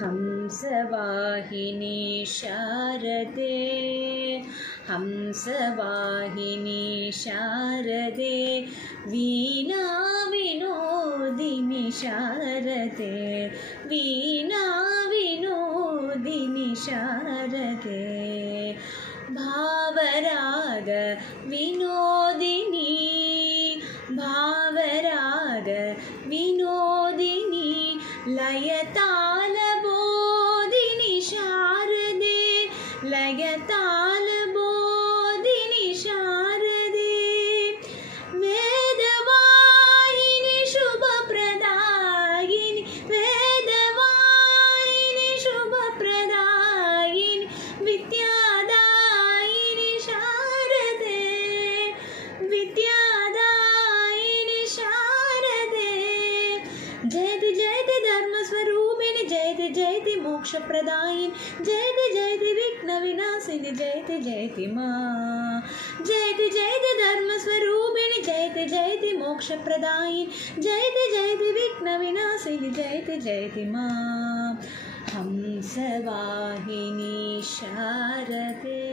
हंसवाहिनी शारदे हंसवाहिनी शारदे वीणा विनोदिनी शारदे वीणा विनोदिनी शारदे भावराग विनोदिनी भावराग विनोदिनी लयतालबोधिनी शारदे लयतालबोधिनी शारदे वेदवाहिनी शुभप्रदायिनी वेदवाहिनी शुभप्रदायिनी विद्यादायिनी शारदे विद्यादायिनी शारदे जयति जयति धर्मस्वरूपिणि जयति जयति मोक्षप्रदायिनि जयति जयति विघ्नविनाशिनि जयति जयति मां जयति जयति धर्मस्वरूपिणि जयति जयति मोक्षप्रदायिनि जयति जयति विघ्नविनाशिनि जयति जयति मां हंसवाहिनी शारदे।